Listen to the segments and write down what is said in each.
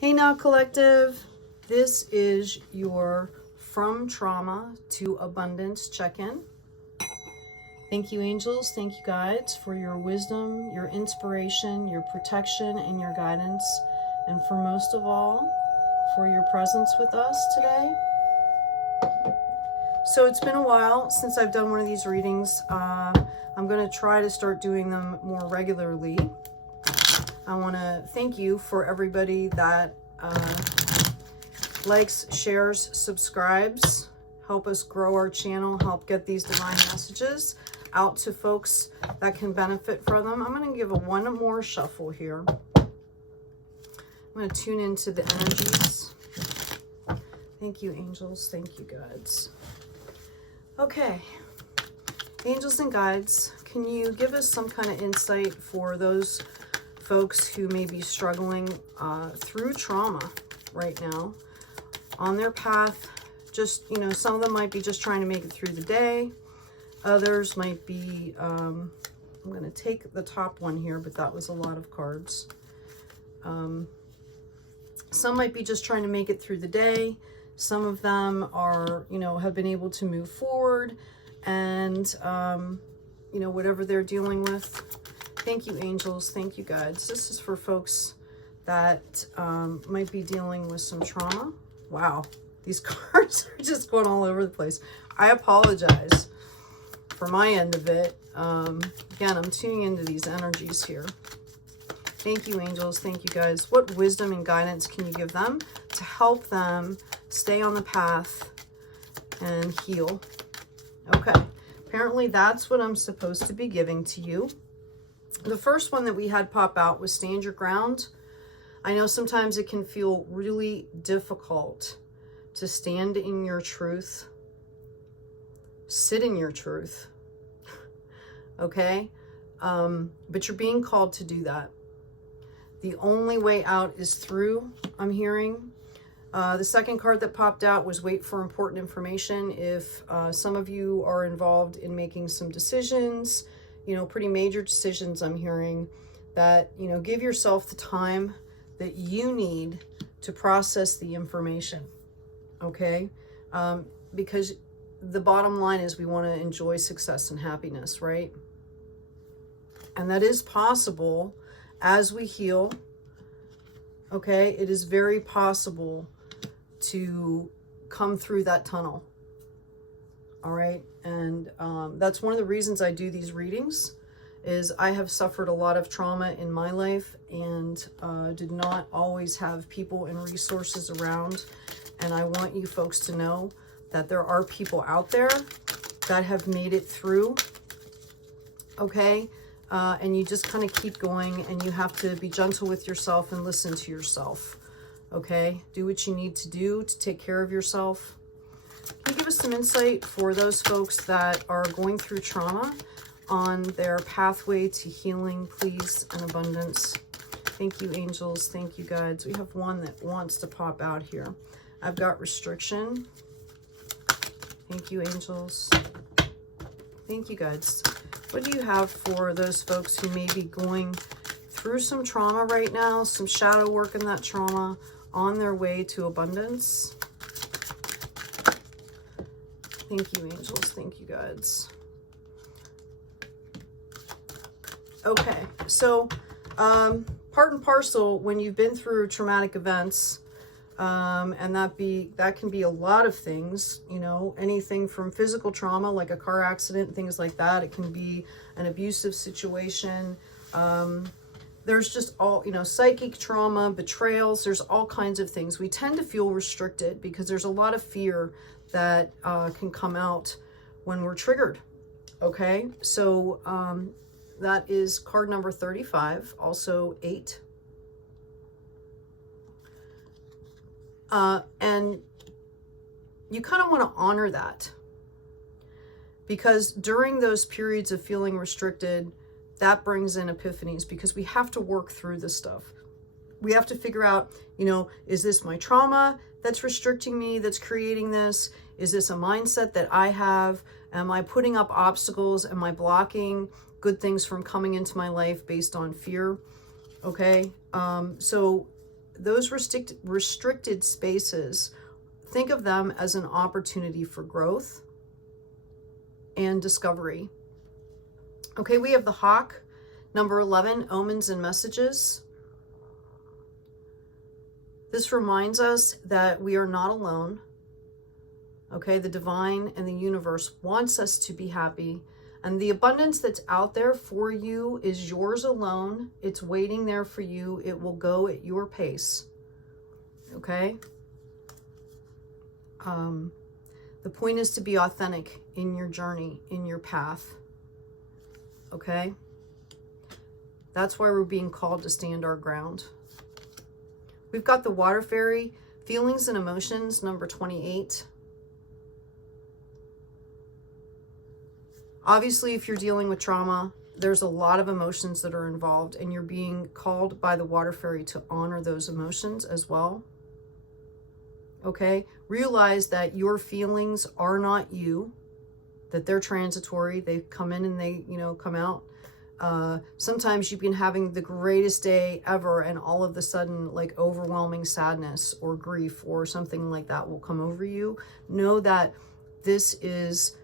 Hey now, collective. This is your From Trauma to Abundance check-in. Thank you, angels. Thank you, guides, for your wisdom, your inspiration, your protection, and your guidance. And for most of all, for your presence with us today. So it's been a while since I've done one of these readings. I'm going to try to start doing them more regularly. I want to thank you for everybody that likes, shares, subscribes, help us grow our channel, help get these divine messages out to folks that can benefit from them. I'm going to give one more shuffle here. I'm going to tune into the energies. Thank you, angels. Thank you, guides. Okay. Angels and guides, can you give us some kind of insight for those folks who may be struggling through trauma right now on their path? Just, some of them might be just trying to make it through the day. Others might be, I'm going to take the top one here, but that was a lot of cards. Some might be just trying to make it through the day. Some of them are, have been able to move forward and, whatever they're dealing with. Thank you, angels. Thank you, guides. This is for folks that might be dealing with some trauma. Wow, these cards are just going all over the place. I apologize for my end of it. Again, I'm tuning into these energies here. Thank you, angels. Thank you, guys. What wisdom and guidance can you give them to help them stay on the path and heal? Okay, apparently that's what I'm supposed to be giving to you. The first one that we had pop out was stand your ground. I know sometimes it can feel really difficult to stand in your truth, sit in your truth, okay? But you're being called to do that. The only way out is through, I'm hearing. The second card that popped out was wait for important information. If some of you are involved in making some decisions, pretty major decisions, I'm hearing that, give yourself the time that you need to process the information, okay? Because the bottom line is we want to enjoy success and happiness, right? And that is possible as we heal, okay? It is very possible to come through that tunnel, all right? And that's one of the reasons I do these readings, is I have suffered a lot of trauma in my life and did not always have people and resources around. And I want you folks to know that there are people out there that have made it through, okay? And you just kind of keep going, and you have to be gentle with yourself and listen to yourself, okay? Do what you need to do to take care of yourself. Can you give us some insight for those folks that are going through trauma on their pathway to healing, please, and abundance? Thank you, angels. Thank you, guides. We have one that wants to pop out here. I've got restriction. Thank you, angels. Thank you, guides. What do you have for those folks who may be going through some trauma right now, some shadow work in that trauma, on their way to abundance? Thank you, angels. Thank you, guides. Okay, so part and parcel when you've been through traumatic events, and that can be a lot of things, anything from physical trauma like a car accident, things like that. It can be an abusive situation. There's just all, psychic trauma, betrayals. There's all kinds of things. We tend to feel restricted because there's a lot of fear that can come out when we're triggered. Okay, so that is card number 35, also 8. And you kind of want to honor that, because during those periods of feeling restricted, that brings in epiphanies, because we have to work through this stuff. We have to figure out, is this my trauma that's restricting me, that's creating this? Is this a mindset that I have? Am I putting up obstacles? Am I blocking good things from coming into my life based on fear? Okay, so those restricted spaces, think of them as an opportunity for growth and discovery. Okay, we have the Hawk, number 11, omens and messages. This reminds us that we are not alone. Okay, the divine and the universe wants us to be happy. And the abundance that's out there for you is yours alone. It's waiting there for you. It will go at your pace. Okay? The point is to be authentic in your journey, in your path. Okay? That's why we're being called to stand our ground. We've got the Water Fairy, feelings and emotions, number 28. Obviously, if you're dealing with trauma, there's a lot of emotions that are involved, and you're being called by the Water Fairy to honor those emotions as well. Okay? Realize that your feelings are not you, that they're transitory. They come in and they, come out. Sometimes you've been having the greatest day ever, and all of a sudden, like overwhelming sadness or grief or something like that will come over you. Know that this is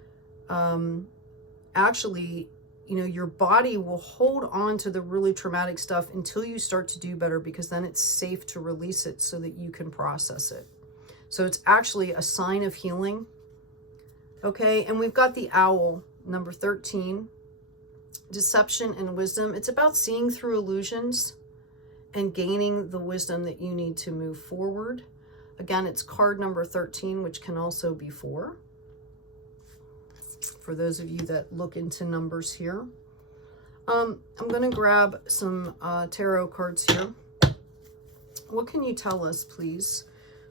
actually, your body will hold on to the really traumatic stuff until you start to do better, because then it's safe to release it so that you can process it. So it's actually a sign of healing. Okay, and we've got the Owl, number 13. Deception and wisdom. It's about seeing through illusions and gaining the wisdom that you need to move forward. Again, it's card number 13, which can also be 4. For those of you that look into numbers here. I'm going to grab some tarot cards here. What can you tell us, please,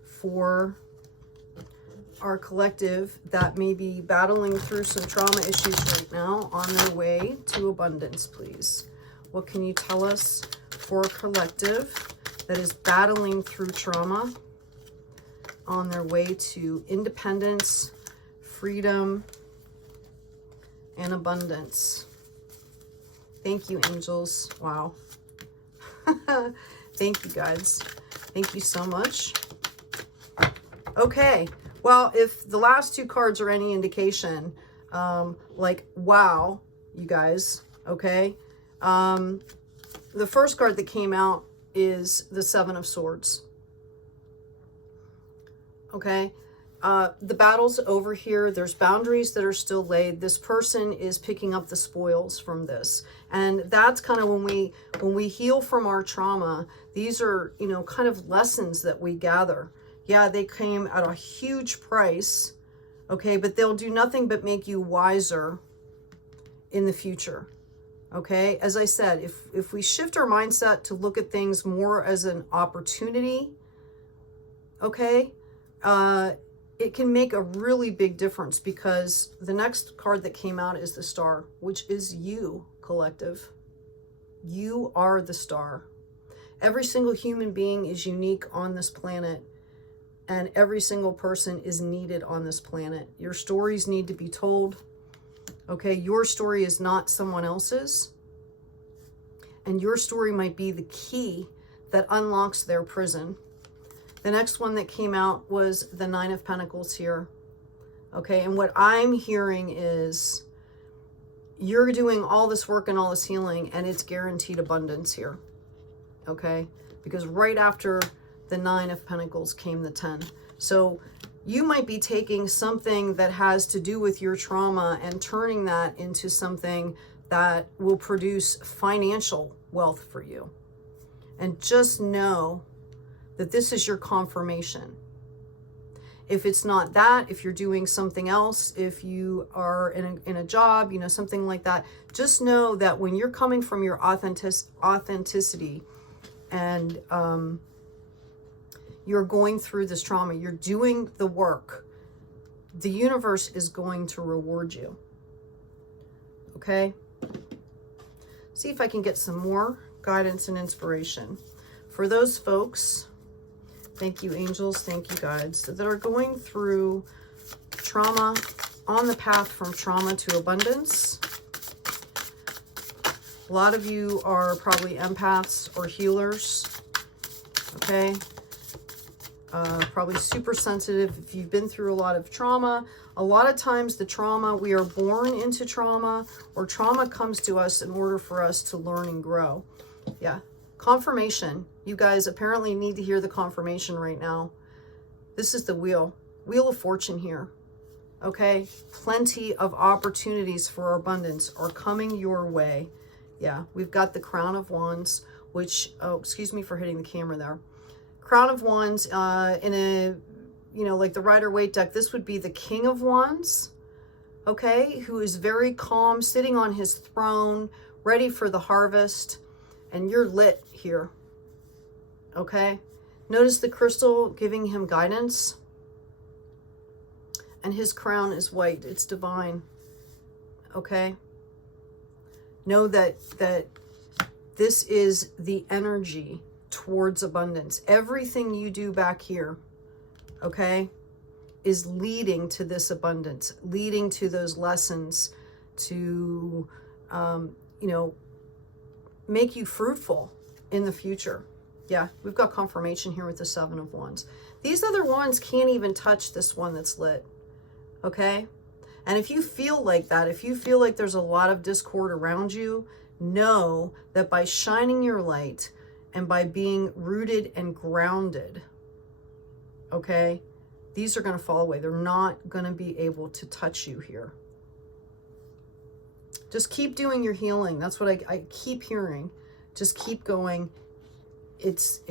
for our collective that may be battling through some trauma issues right now on their way to abundance, please? What can you tell us for a collective that is battling through trauma on their way to independence, freedom, and abundance? Thank you, angels. Wow. Thank you, guys. Thank you so much. Okay. Well, if the last 2 cards are any indication, like, wow, you guys, okay? The first card that came out is the 7 of Swords. Okay? The battle's over here. There's boundaries that are still laid. This person is picking up the spoils from this. And that's kind of when we heal from our trauma, these are, kind of lessons that we gather. Yeah, they came at a huge price, okay, but they'll do nothing but make you wiser in the future, okay? As I said, if we shift our mindset to look at things more as an opportunity, okay, it can make a really big difference, because the next card that came out is the Star, which is you, collective. You are the star. Every single human being is unique on this planet. And every single person is needed on this planet. Your stories need to be told. Okay, your story is not someone else's. And your story might be the key that unlocks their prison. The next one that came out was the 9 of Pentacles here. Okay, and what I'm hearing is you're doing all this work and all this healing, and it's guaranteed abundance here. Okay, because right after the 9 of Pentacles came the 10. So you might be taking something that has to do with your trauma and turning that into something that will produce financial wealth for you. And just know that this is your confirmation. If it's not that, if you're doing something else, if you are in a job, something like that, just know that when you're coming from your authenticity and you're going through this trauma, you're doing the work, the universe is going to reward you. Okay? See if I can get some more guidance and inspiration. For those folks, thank you, angels, thank you, guides, that are going through trauma, on the path from trauma to abundance. A lot of you are probably empaths or healers. okay? Probably super sensitive if you've been through a lot of trauma. A lot of times the trauma, we are born into trauma, or trauma comes to us in order for us to learn and grow. Yeah. Confirmation. You guys apparently need to hear the confirmation right now. This is the Wheel of Fortune here. Okay. Plenty of opportunities for abundance are coming your way. Yeah. We've got the Crown of Wands, which, oh, excuse me for hitting the camera there. Crown of Wands, in a, you know, like the Rider-Waite deck, this would be the King of Wands, okay, who is very calm, sitting on his throne, ready for the harvest, and you're lit here, okay? Notice the crystal giving him guidance, and his crown is white. It's divine, okay? Know that this is the energy towards abundance. Everything you do back here, okay, is leading to this abundance, leading to those lessons to, you know, make you fruitful in the future. Yeah, we've got confirmation here with the Seven of Wands. These other wands can't even touch this one that's lit, okay? And if you feel like that, if you feel like there's a lot of discord around you, know that by shining your light and by being rooted and grounded, okay, these are going to fall away. They're not going to be able to touch you here. Just keep doing your healing. That's what I keep hearing. Just keep going. It's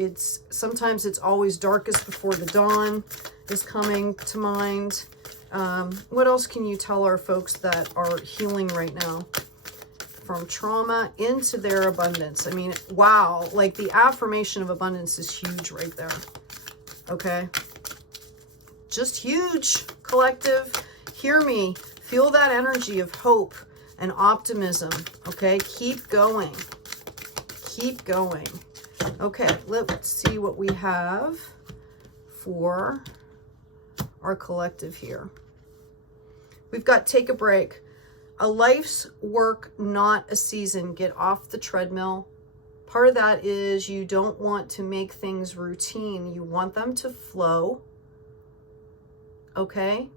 sometimes it's always darkest before the dawn is coming to mind. What else can you tell our folks that are healing right now? From trauma into their abundance. I mean, wow, like the affirmation of abundance is huge right there. Okay. Just huge, collective. Hear me. Feel that energy of hope and optimism. Okay. Keep going. Keep going. Okay. Let's see what we have for our collective here. We've got take a break. A life's work, not a season. Get off the treadmill. Part of that is you don't want to make things routine. You want them to flow. Okay?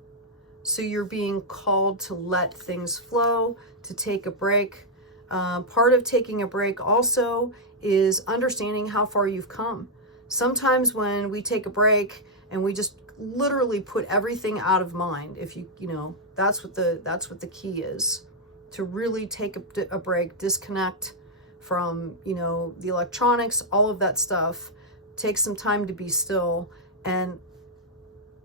So you're being called to let things flow, to take a break. Part of taking a break also is understanding how far you've come. Sometimes when we take a break and we just literally put everything out of mind, if you know, that's what the key is, to really take a break, disconnect from, you know, the electronics, all of that stuff. Take some time to be still, and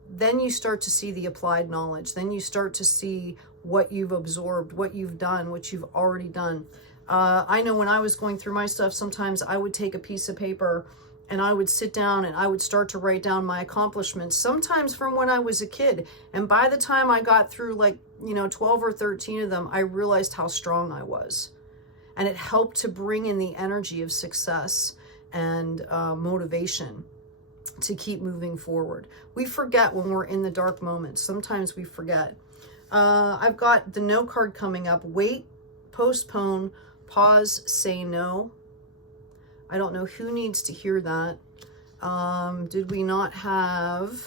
then you start to see the applied knowledge. Then you start to see what you've absorbed, what you've done, what you've already done. I know when I was going through my stuff, sometimes I would take a piece of paper and I would sit down and I would start to write down my accomplishments, sometimes from when I was a kid. And by the time I got through, like, you know, 12 or 13 of them, I realized how strong I was. And it helped to bring in the energy of success and motivation to keep moving forward. We forget when we're in the dark moments. Sometimes we forget. I've got the no card coming up. Wait, postpone, pause, say no. I don't know who needs to hear that. Did we not have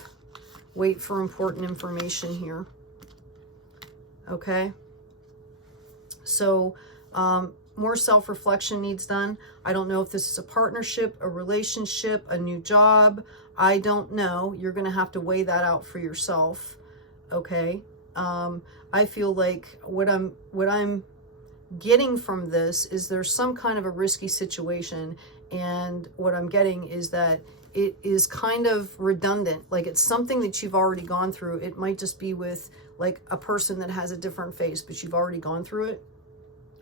wait for important information here? Okay. So more self-reflection needs done. I don't know if this is a partnership, a relationship, a new job. I don't know. You're going to have to weigh that out for yourself. Okay. I feel like what I'm getting from this is there's some kind of a risky situation, and what I'm getting is that it is kind of redundant. Like, it's something that you've already gone through. It might just be with like a person that has a different face, but you've already gone through it.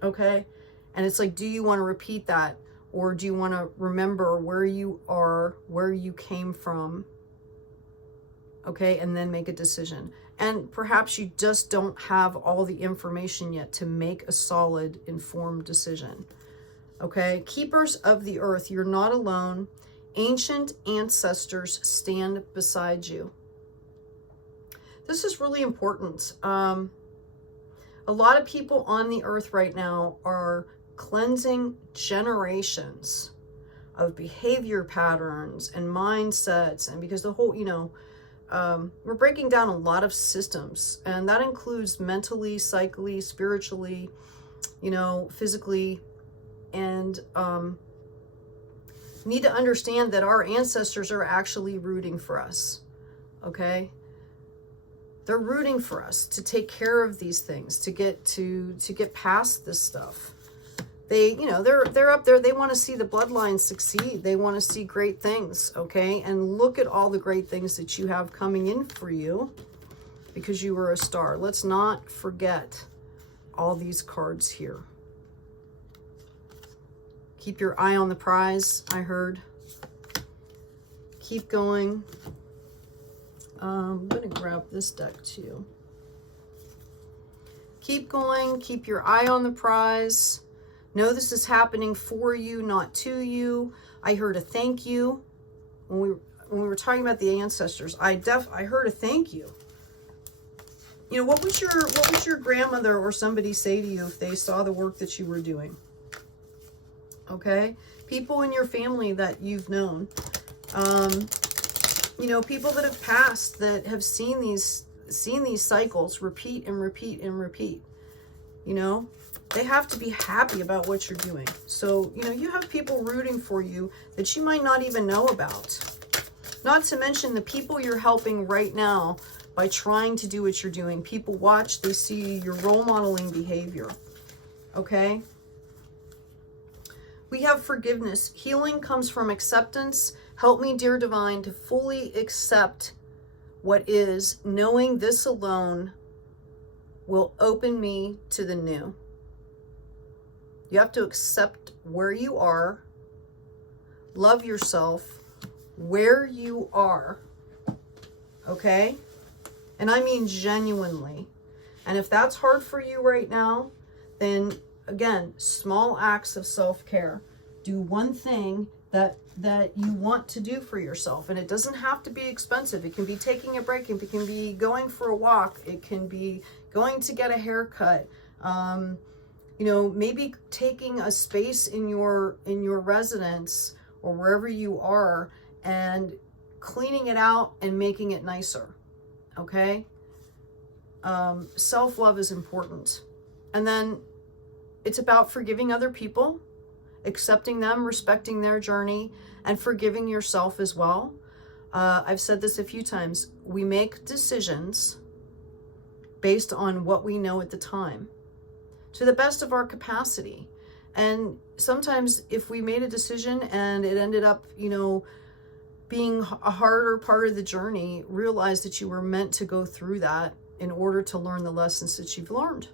Okay. And it's like, do you want to repeat that, or do you want to remember where you are, where you came from? Okay. And then make a decision. And perhaps you just don't have all the information yet to make a solid, informed decision. Okay. Keepers of the earth, you're not alone. Ancient ancestors stand beside you. This is really important. A lot of people on the earth right now are cleansing generations of behavior patterns and mindsets. And because the whole, we're breaking down a lot of systems, and that includes mentally, psychically, spiritually, physically, and need to understand that our ancestors are actually rooting for us. Okay? They're rooting for us to take care of these things, to get past this stuff. They're up there. They want to see the bloodline succeed. They want to see great things, okay? And look at all the great things that you have coming in for you because you were a star. Let's not forget all these cards here. Keep your eye on the prize, I heard. Keep going. I'm going to grab this deck too. Keep going. Keep your eye on the prize. Know this is happening for you, not to you. I heard a thank you. When we were talking about the ancestors, I heard a thank you. What would your grandmother or somebody say to you if they saw the work that you were doing? Okay? People in your family that you've known. People that have passed, that have seen these cycles repeat and repeat and repeat. They have to be happy about what you're doing. So, you have people rooting for you that you might not even know about. Not to mention the people you're helping right now by trying to do what you're doing. People watch, they see your role modeling behavior. Okay? We have forgiveness. Healing comes from acceptance. Help me, dear divine, to fully accept what is, knowing this alone will open me to the new. You have to accept where you are, love yourself where you are, okay? And I mean genuinely. And if that's hard for you right now, then again, small acts of self-care. Do one thing that you want to do for yourself. And it doesn't have to be expensive. It can be taking a break. It can be going for a walk. It can be going to get a haircut. Maybe taking a space in your residence or wherever you are and cleaning it out and making it nicer. Okay? Self-love is important. And then it's about forgiving other people, accepting them, respecting their journey, and forgiving yourself as well. I've said this a few times. We make decisions based on what we know at the time, to the best of our capacity. And sometimes if we made a decision and it ended up, being a harder part of the journey, realize that you were meant to go through that in order to learn the lessons that you've learned.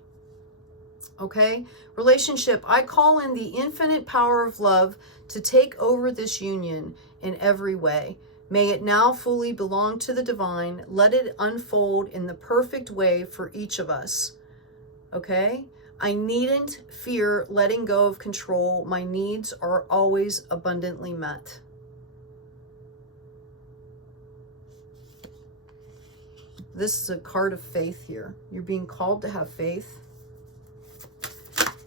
Okay? Relationship. I call in the infinite power of love to take over this union in every way. May it now fully belong to the divine. Let it unfold in the perfect way for each of us. Okay? I needn't fear letting go of control. My needs are always abundantly met. This is a card of faith here. You're being called to have faith.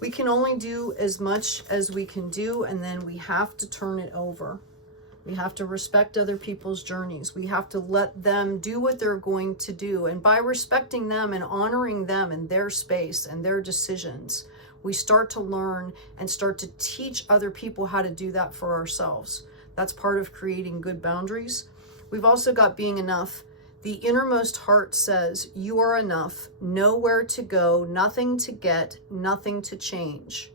We can only do as much as we can do, and then we have to turn it over. We have to respect other people's journeys. We have to let them do what they're going to do. And by respecting them and honoring them and their space and their decisions, we start to learn and start to teach other people how to do that for ourselves. That's part of creating good boundaries. We've also got being enough. The innermost heart says, you are enough, nowhere to go, nothing to get, nothing to change.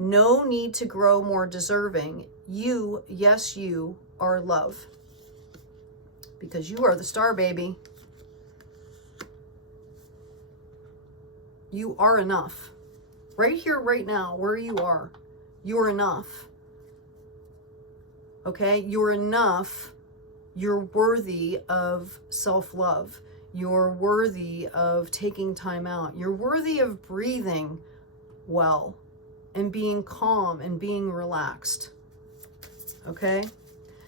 No need to grow more deserving. You, yes, you are love. Because you are the star, baby. You are enough. Right here, right now, where you are, you're enough. Okay? You're enough. You're worthy of self-love. You're worthy of taking time out. You're worthy of breathing well and being calm and being relaxed. Okay?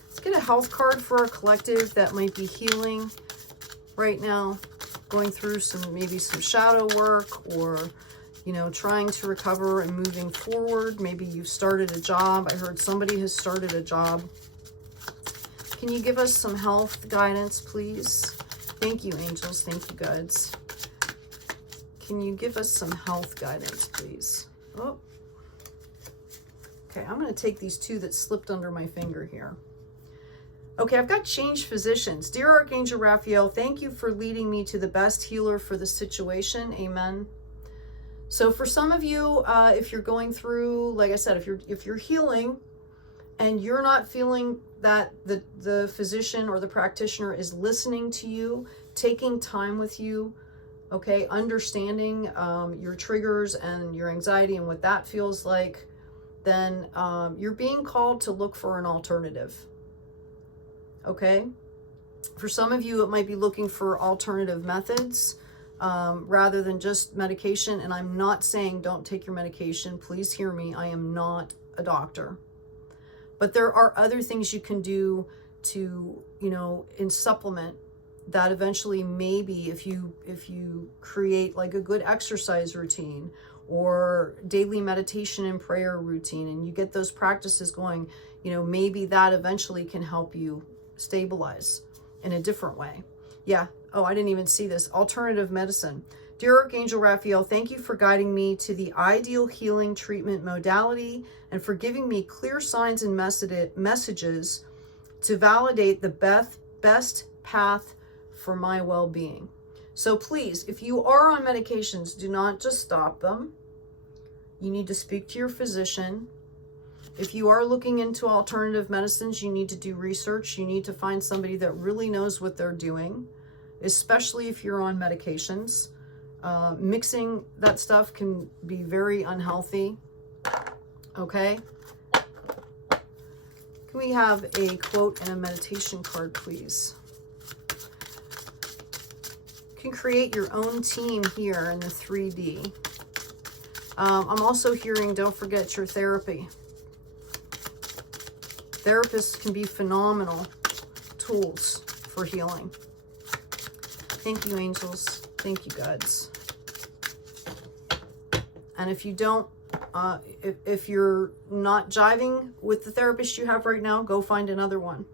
Let's get a health card for our collective that might be healing right now, going through maybe some shadow work or, you know, trying to recover and moving forward. Maybe you've started a job. I heard somebody has started a job. Can you give us some health guidance, please? Thank you, angels. Thank you, guides. Can you give us some health guidance, please? Oh. Okay, I'm going to take these two that slipped under my finger here. Okay, I've got changed physicians. Dear Archangel Raphael, thank you for leading me to the best healer for the situation. Amen. So for some of you, if you're going through, like I said, if you're healing and you're not feeling that the physician or the practitioner is listening to you, taking time with you, okay, understanding your triggers and your anxiety and what that feels like, then you're being called to look for an alternative. Okay? For some of you, it might be looking for alternative methods rather than just medication. And I'm not saying don't take your medication. Please hear me. I am not a doctor. But there are other things you can do to, you know, in supplement that eventually maybe if you create like a good exercise routine or daily meditation and prayer routine and you get those practices going, you know, maybe that eventually can help you stabilize in a different way. Yeah. Oh, I didn't even see this. Alternative medicine. Dear Archangel Raphael, thank you for guiding me to the ideal healing treatment modality and for giving me clear signs and messages to validate the best path for my well-being. So please, if you are on medications, do not just stop them. You need to speak to your physician. If you are looking into alternative medicines, you need to do research. You need to find somebody that really knows what they're doing, especially if you're on medications. Mixing that stuff can be very unhealthy. Okay? Can we have a quote and a meditation card, please? You can create your own team here in the 3D. I'm also hearing, don't forget your therapy. Therapists can be phenomenal tools for healing. Thank you, angels. Thank you, guides. And if you don't, if you're not jiving with the therapist you have right now, go find another one.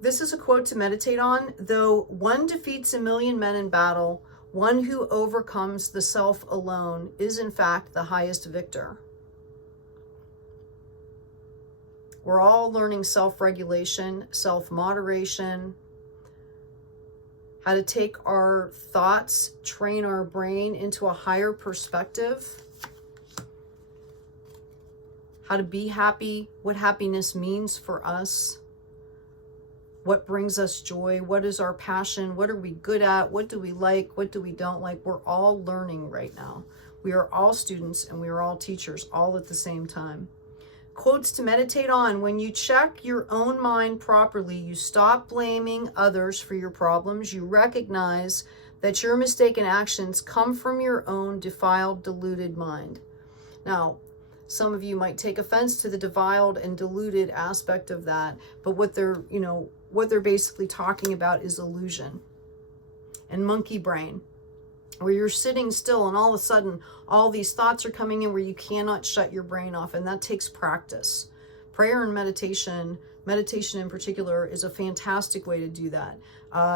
This is a quote to meditate on. Though one defeats a million men in battle, one who overcomes the self alone is in fact the highest victor. We're all learning self-regulation, self-moderation, how to take our thoughts, train our brain into a higher perspective, how to be happy, what happiness means for us, what brings us joy, what is our passion, what are we good at, what do we like, what do we don't like. We're all learning right now. We are all students and we are all teachers all at the same time. Quotes to meditate on. When you check your own mind properly, you stop blaming others for your problems. You recognize that your mistaken actions come from your own defiled, deluded mind. Now, some of you might take offense to the defiled and deluded aspect of that, but what they're basically talking about is illusion and monkey brain, where you're sitting still and all of a sudden all these thoughts are coming in where you cannot shut your brain off, and that takes practice. Prayer and meditation in particular, is a fantastic way to do that.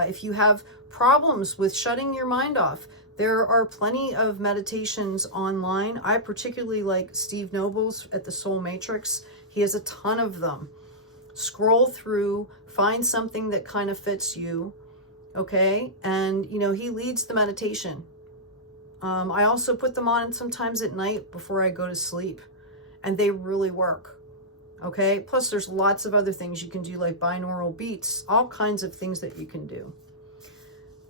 If you have problems with shutting your mind off, there are plenty of meditations online. I particularly like Steve Noble's at the Soul Matrix. He has a ton of them. Scroll through, find something that kind of fits you, okay? And, you know, he leads the meditation. I also put them on sometimes at night before I go to sleep, and they really work, okay? Plus, there's lots of other things you can do, like binaural beats, all kinds of things that you can do.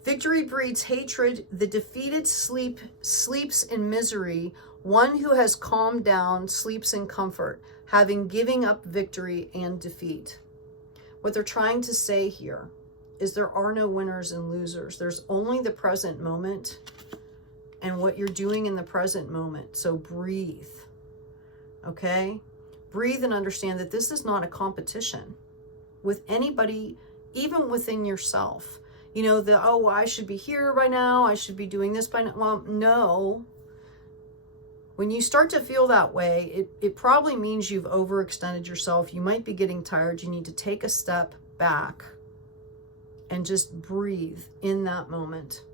Victory breeds hatred. The defeated sleeps in misery. One who has calmed down sleeps in comfort, having given up victory and defeat. What they're trying to say here is there are no winners and losers. There's only the present moment and what you're doing in the present moment. So breathe, okay? Breathe and understand that this is not a competition with anybody, even within yourself. You know, I should be here by now. I should be doing this by now. Well, no, When you start to feel that way, it probably means you've overextended yourself. You might be getting tired. You need to take a step back and just breathe in that moment.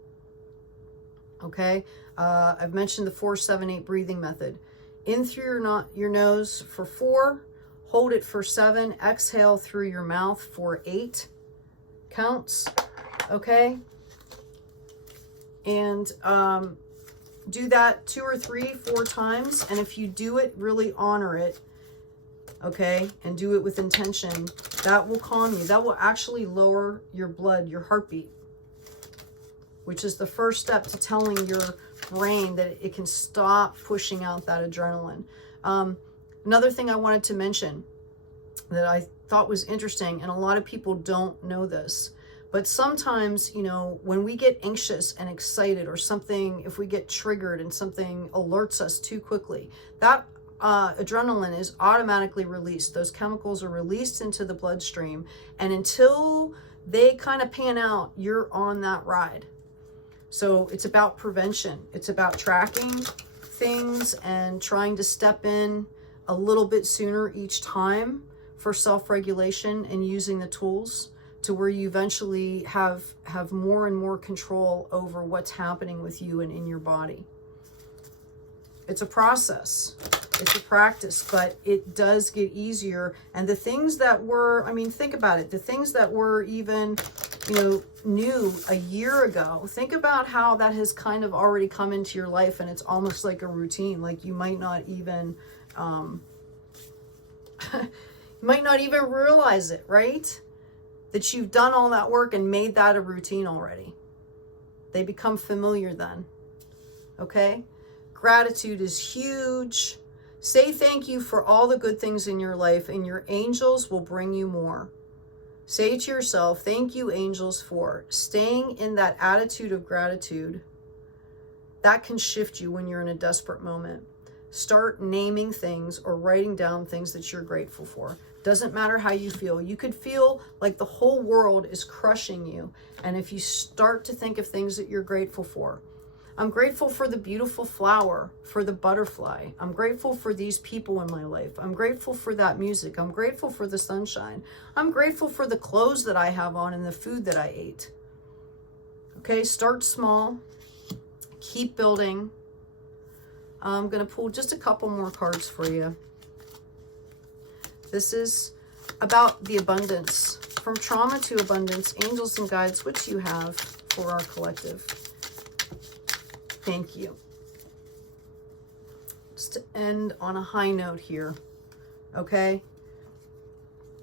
Okay? I've mentioned the 4-7-8 breathing method. In through your nose for 4, hold it for 7, exhale through your mouth for 8 counts. Okay? And do that 2 or 3, 4 times. And if you do it, really honor it. Okay? And do it with intention. That will calm you. That will actually lower your blood, your heartbeat, which is the first step to telling your brain that it can stop pushing out that adrenaline. Another thing I wanted to mention that I thought was interesting, and a lot of people don't know this, but sometimes, you know, when we get anxious and excited or something, if we get triggered and something alerts us too quickly, that adrenaline is automatically released. Those chemicals are released into the bloodstream, and until they kind of pan out, you're on that ride. So it's about prevention. It's about tracking things and trying to step in a little bit sooner each time for self-regulation and using the tools to where you eventually have more and more control over what's happening with you and in your body. It's a process. It's a practice, but it does get easier. And the things that were, I mean, think about it. The things that were even, you know, new a year ago, think about how that has kind of already come into your life, and it's almost like a routine. Like you might not even, realize it, right? That you've done all that work and made that a routine already. They become familiar then. Okay? Gratitude is huge. Say thank you for all the good things in your life, and your angels will bring you more. Say to yourself, thank you, angels, for staying in that attitude of gratitude. That can shift you when you're in a desperate moment. Start naming things or writing down things that you're grateful for. Doesn't matter how you feel. You could feel like the whole world is crushing you. And if you start to think of things that you're grateful for, I'm grateful for the beautiful flower, for the butterfly. I'm grateful for these people in my life. I'm grateful for that music. I'm grateful for the sunshine. I'm grateful for the clothes that I have on and the food that I ate. Okay, start small. Keep building. I'm going to pull just a couple more cards for you. This is about the abundance. From trauma to abundance, angels and guides, which you have for our collective. Thank you. Just to end on a high note here, okay?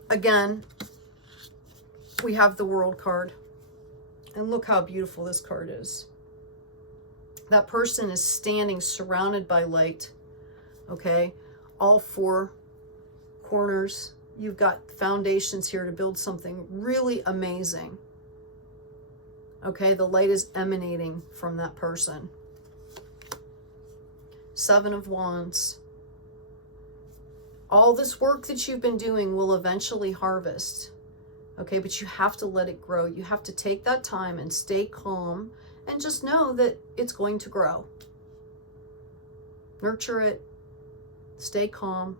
Again, we have the World card. And look how beautiful this card is. That person is standing surrounded by light, okay? All 4 corners. You've got foundations here to build something really amazing. Okay, the light is emanating from that person. 7 of Wands. All this work that you've been doing will eventually harvest. Okay, but you have to let it grow. You have to take that time and stay calm and just know that it's going to grow. Nurture it. Stay calm.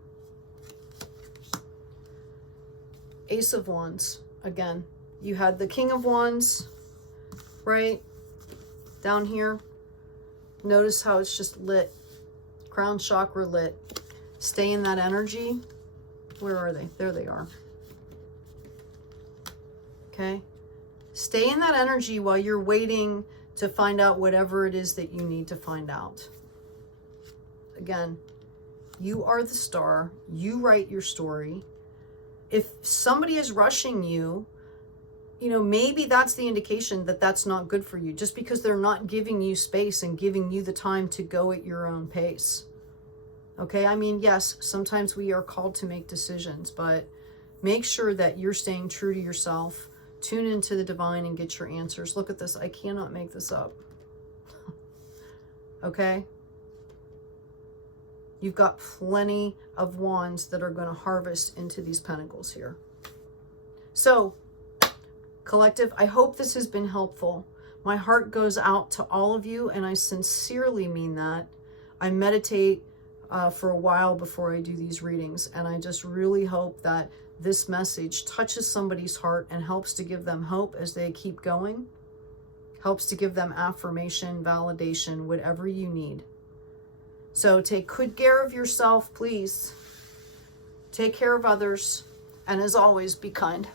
Ace of Wands. Again, you had the King of Wands, right? Down here. Notice how it's just lit. Crown chakra lit. Stay in that energy. Where are they? There they are. Okay. Stay in that energy while you're waiting to find out whatever it is that you need to find out. Again, you are the star. You write your story. If somebody is rushing you, you know, maybe that's the indication that that's not good for you, just because they're not giving you space and giving you the time to go at your own pace. Okay, I mean, yes, sometimes we are called to make decisions, but make sure that you're staying true to yourself. Tune into the divine and get your answers. Look at this. I cannot make this up. Okay? You've got plenty of wands that are going to harvest into these pentacles here. So, collective, I hope this has been helpful. My heart goes out to all of you, and I sincerely mean that. I meditate for a while before I do these readings. And I just really hope that this message touches somebody's heart and helps to give them hope as they keep going. Helps to give them affirmation, validation, whatever you need. So take good care of yourself, please. Take care of others. And as always, be kind.